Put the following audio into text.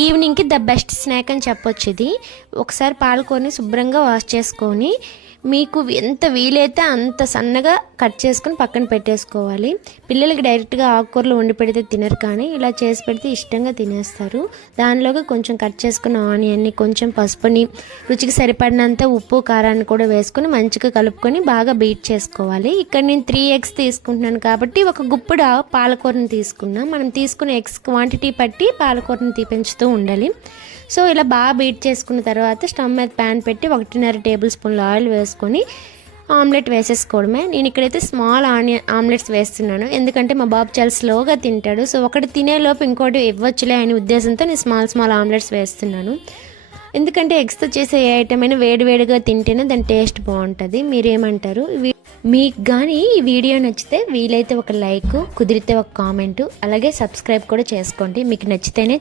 ఈవినింగ్కి the best snack అని చెప్పొచ్చు. ఇది ఒకసారి పాలకూరని శుభ్రంగా వాష్ చేసుకొని మీకు ఎంత వీలైతే అంత సన్నగా కట్ చేసుకొని పక్కన పెట్టేసుకోవాలి. పిల్లలకి డైరెక్ట్గా ఆకుకూరలు వండి పెడితే తినరు, కానీ ఇలా చేసి పెడితే ఇష్టంగా తినేస్తారు. దానిలోకి కొంచెం కట్ చేసుకున్న ఆనియన్ని, కొంచెం పసుపుని, రుచికి సరిపడినంత ఉప్పు కారాన్ని కూడా వేసుకొని మంచిగా కలుపుకొని బాగా బీట్ చేసుకోవాలి. ఇక్కడ నేను 3 eggs తీసుకుంటున్నాను కాబట్టి ఒక గుప్పుడు పాలకూరని తీసుకున్నా. మనం తీసుకునే ఎగ్స్ క్వాంటిటీ బట్టి పాలకూరని పెంచుతూ ఉండాలి. సో ఇలా బాగా బీట్ చేసుకున్న తర్వాత స్టవ్ మీద ప్యాన్ పెట్టి 1.5 టేబుల్ స్పూన్ల ఆయిల్ వేసుకొని ఆమ్లెట్ వేసేసుకోవడమే. నేను ఇక్కడైతే స్మాల్ ఆమ్లెట్స్ వేస్తున్నాను, ఎందుకంటే మా బాబు చాలా స్లోగా తింటాడు. సో ఒకటి తినేలోపు ఇంకోటి ఇవ్వచ్చులే అనే ఉద్దేశంతో నేను స్మాల్ ఆమ్లెట్స్ వేస్తున్నాను. ఎందుకంటే ఎగ్స్తో చేసే ఏ ఐటమ్ అయినా వేడివేడిగా తింటేనే దాని టేస్ట్ బాగుంటుంది. మీరేమంటారు? మీకు కానీ ఈ వీడియో నచ్చితే వీలైతే ఒక లైక్, కుదిరితే ఒక కామెంటు, అలాగే సబ్స్క్రైబ్ కూడా చేసుకోండి. మీకు నచ్చితేనే